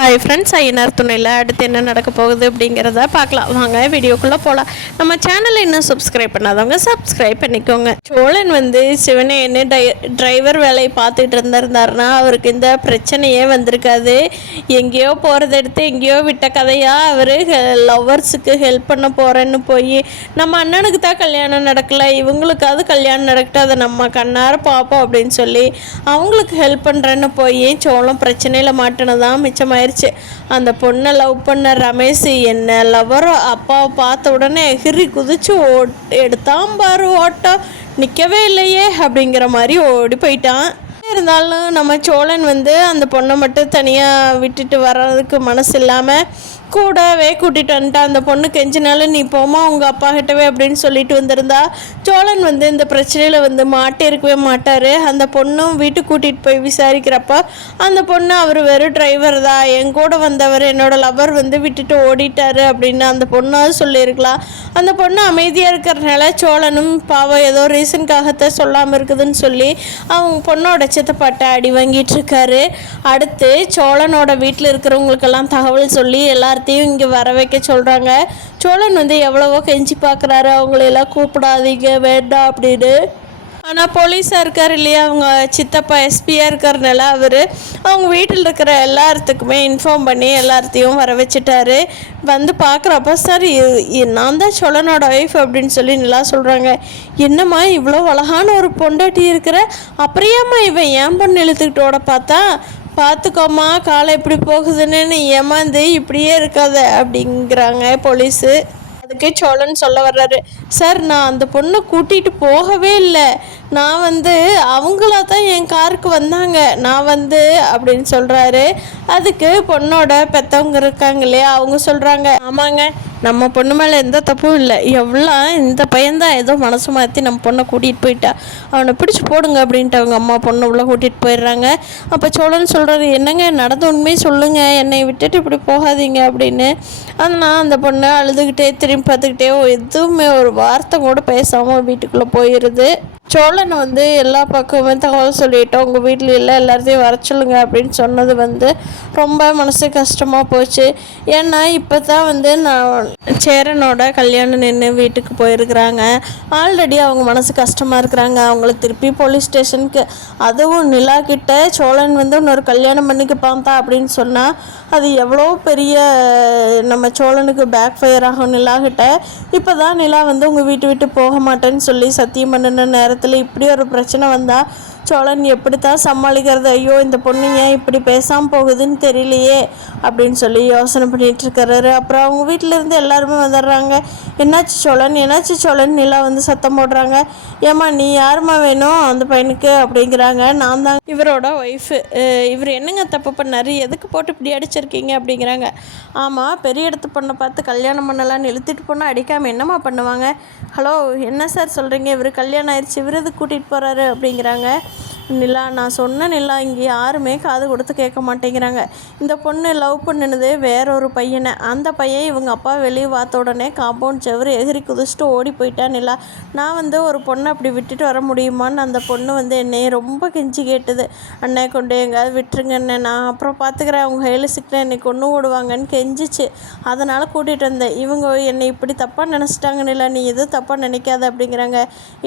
Hi friends, Ayyanar துணையில் அடுத்து என்ன நடக்க போகுது அப்படிங்கிறத பார்க்கலாம். வாங்க வீடியோக்குள்ளே போகலாம். நம்ம சேனலை இன்னும் சப்ஸ்கிரைப் பண்ணாதவங்க சப்ஸ்கிரைப் பண்ணிக்கோங்க. சோழன் சிவனேன்னு டிரைவர் வேலையை பார்த்துட்டு இருந்திருந்தாருன்னா அவருக்கு இந்த பிரச்சனையே வந்திருக்காது. எங்கேயோ போகிறத எடுத்து எங்கேயோ விட்ட கதையாக அவர் லவ்வர்ஸுக்கு ஹெல்ப் பண்ண போகிறேன்னு போய் நம்ம அண்ணனுக்கு தான் கல்யாணம் நடக்கலை, இவங்களுக்காவது கல்யாணம் நடக்கட்டும், அதை நம்ம கண்ணார பார்ப்போம் அப்படின்னு சொல்லி அவங்களுக்கு ஹெல்ப் பண்ணுறேன்னு போய் சோழன் பிரச்சனையில் மாட்டினதான் மிச்சமாயிருச்சு. அந்த பொண்ணை லவ் பண்ண ரமேஷ் என்ன லவ்வரோ அப்பாவை பார்த்த உடனே எகிரி குதிச்சு எடுத்தான் பாரு ஓட்டம், நிற்கவே இல்லையே அப்படிங்கிற மாதிரி ஓடி போயிட்டான். இருந்தாலும் நம்ம சோழன் அந்த பொண்ணை மட்டும் தனியாக விட்டுட்டு வர்றதுக்கு மனசு இல்லாமல் கூடவே கூட்டிகிட்டு வந்துட்டா. அந்த பொண்ணு கெஞ்சினாலும் நீ போமா உங்கள் அப்பா கிட்டவே அப்படின்னு சொல்லிட்டு வந்திருந்தா சோழன் இந்த பிரச்சனையில் மாட்டிருக்கவே மாட்டார். அந்த பொண்ணும் வீட்டுக்கு கூட்டிகிட்டு போய் விசாரிக்கிறப்ப அந்த பொண்ணு அவர் வெறும் டிரைவர் தான், என் கூட வந்தவர் என்னோடய லவர் விட்டுட்டு ஓடிட்டாரு அப்படின்னு அந்த பொண்ணாவது சொல்லியிருக்கலாம். அந்த பொண்ணு அமைதியாக இருக்கிறதுனால சோழனும் பாவம் ஏதோ ரீசனுக்காகத்தான் சொல்லாமல் இருக்குதுன்னு சொல்லி அவங்க பொண்ணோட சித்தப்பாட்டை அடி வாங்கிட்டு இருக்காரு. அடுத்து சோழனோட வீட்டில் இருக்கிறவங்களுக்கெல்லாம் தகவல் சொல்லி எல்லாத்தையும் இங்கே வர வைக்க சொல்கிறாங்க. சோழன் எவ்வளவோ கெஞ்சி பார்க்குறாரு, அவங்களெல்லாம் கூப்பிடாதீங்க வேண்டாம் அப்படின்னு. ஆனால் போலீஸாக இருக்கார் இல்லையா, அவங்க சித்தப்பா எஸ்பியாக இருக்கிறனால அவங்க வீட்டில் இருக்கிற எல்லாத்துக்குமே இன்ஃபார்ம் பண்ணி எல்லாத்தையும் வர வச்சுட்டாரு. பார்க்குறப்ப சார் நான் தான் சோழனோட ஒய்ஃப் அப்படின்னு சொல்லி நல்லா சொல்கிறாங்க. என்னம்மா இவ்வளோ அழகான ஒரு பொண்டாட்டி இருக்கிற, அப்புறையாம்மா இவன் ஏன் பொண்ணு இழுத்துக்கிட்டு ஓட பார்த்தா, பார்த்துக்கோமா காலை எப்படி போகுதுன்னு ஏமாந்து இப்படியே இருக்காத அப்படிங்கிறாங்க போலீஸு. அதுக்கு சோழன் சொல்ல வர்றாரு, சார் நான் அந்த பொண்ணை கூட்டிகிட்டு போகவே இல்லை, நான் அவங்களா தான் என் காருக்கு வந்தாங்க, நான் அப்படின்னு சொல்கிறாரு. அதுக்கு பொண்ணோட பெற்றவங்க இருக்காங்க இல்லையா, அவங்க சொல்கிறாங்க, ஆமாங்க நம்ம பொண்ணு மேலே எந்த தப்பும் இல்லை, எவ்வளோ இந்த பையன்தான் ஏதோ மனசு மாற்றி நம்ம பொண்ணை கூட்டிகிட்டு போயிட்டா, அவனை பிடிச்சி போடுங்க அப்படின்ட்டு அவங்க அம்மா பொண்ணு உள்ள கூட்டிகிட்டு போயிடுறாங்க. அப்போ சோழன் சொல்கிறாரு, என்னங்க நடந்த உண்மையை சொல்லுங்கள், என்னை விட்டுட்டு இப்படி போகாதீங்க அப்படின்னு. அதனால் அந்த பொண்ணை அழுதுகிட்டே திரும்பி பார்த்துக்கிட்டே எதுவுமே ஒரு வார்த்தை கூட பேசாமல் வீட்டுக்குள்ளே போயிடுது. சோழன் எல்லா பக்கமுமே தகவல் சொல்லிட்டோம், உங்கள் வீட்டில் இல்லை எல்லாத்தையும் வர சொல்லுங்க அப்படின்னு சொன்னது ரொம்ப மனசு கஷ்டமாக போச்சு. ஏன்னா இப்போ தான் நான் சேரனோட கல்யாணம் நின்று வீட்டுக்கு போயிருக்கிறாங்க. ஆல்ரெடி அவங்க மனசு கஷ்டமாக இருக்கிறாங்க. அவங்கள திருப்பி போலீஸ் ஸ்டேஷனுக்கு, அதுவும் நிலா கிட்ட சோழன் இன்னொரு கல்யாணம் பண்ணிக்க பார்த்தா அப்படின்னு சொன்னால் அது எவ்வளோ பெரிய நம்ம சோழனுக்கு பேக் ஃபயர் ஆகும் நிலாகிட்ட. இப்போ தான் நிலா உங்கள் வீட்டு விட்டு போக மாட்டேன்னு சொல்லி சத்தியம் பண்ணின நேரத்தில் இப்படி ஒரு பிரச்சனை வந்தால் சோழன் எப்படித்தான் சமாளிக்கிறது, ஐயோ இந்த பொண்ணு ஏன் இப்படி பேசாமல் போகுதுன்னு தெரியலையே அப்படின்னு சொல்லி யோசனை பண்ணிகிட்ருக்கிறாரு. அப்புறம் அவங்க வீட்டிலேருந்து எல்லாருமே வந்துடுறாங்க. என்னாச்சு சோழன் நிலா சத்தம் போடுறாங்க. ஏம்மா நீ யாருமா வேணும் அந்த பையனுக்கு அப்படிங்கிறாங்க. நான் தான் இவரோட ஒய்ஃபு, இவர் என்னங்க தப்பு பண்ணார், எதுக்கு போட்டு இப்படி அடிச்சிருக்கீங்க அப்படிங்கிறாங்க. ஆமாம் பெரிய இடத்து பொண்ணை பார்த்து கல்யாணம் பண்ணலான்னு இழுத்துட்டு போனால் அடிக்காமல் என்னம்மா பண்ணுவாங்க, ஹலோ என்ன சார் சொல்கிறீங்க, இவர் கல்யாணம் ஆயிடுச்சு இவர் எதுக்கு கூட்டிகிட்டு போகிறாரு அப்படிங்கிறாங்க. நிலா நான் சொன்ன நிலா இங்கே யாருமே காது கொடுத்து கேட்க மாட்டேங்கிறாங்க. இந்த பொண்ணு லவ் பண்ணினது வேற ஒரு பையனை, அந்த பையன் இவங்க அப்பா வெளியே பார்த்த உடனே காம்பவுண்ட் செவரு எகிரி குதிச்சுட்டு ஓடி போயிட்டா நிலா. நான் ஒரு பொண்ணை அப்படி விட்டுட்டு வர முடியுமான்னு அந்த பொண்ணு என்னையே ரொம்ப கெஞ்சி கேட்டுது. அண்ணே கொண்டு எங்கேயாவது விட்டுருங்க அண்ணே, நான் அப்புறம் பார்த்துக்கிறேன், அவங்க கையில் சிக்கின என்னை கொண்டு ஓடுவாங்கன்னு கெஞ்சிச்சு, அதனால் கூட்டிகிட்டு வந்தேன். இவங்க என்னை இப்படி தப்பாக நினச்சிட்டாங்க நிலா, நீ எதுவும் தப்பாக நினைக்காத அப்படிங்கிறாங்க.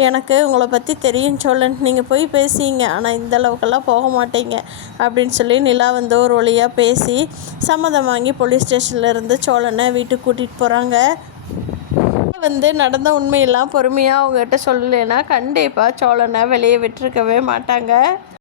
எனக்கு உங்களை பற்றி தெரியும் சோழன், நீங்கள் போய் பேசிங்க, ஆனால் இந்த அளவுக்கெல்லாம் போக மாட்டேங்க அப்படின்னு சொல்லி நிலா ஒரு வழியாக பேசி சம்மதம் வாங்கி போலீஸ் ஸ்டேஷன்லேருந்து சோழனை வீட்டுக்கு கூட்டிகிட்டு போகிறாங்க. நடந்த உண்மையெல்லாம் பொறுமையாக அவங்ககிட்ட சொல்லலைன்னா கண்டிப்பாக சோழனை வெளியே விட்டுருக்கவே மாட்டாங்க.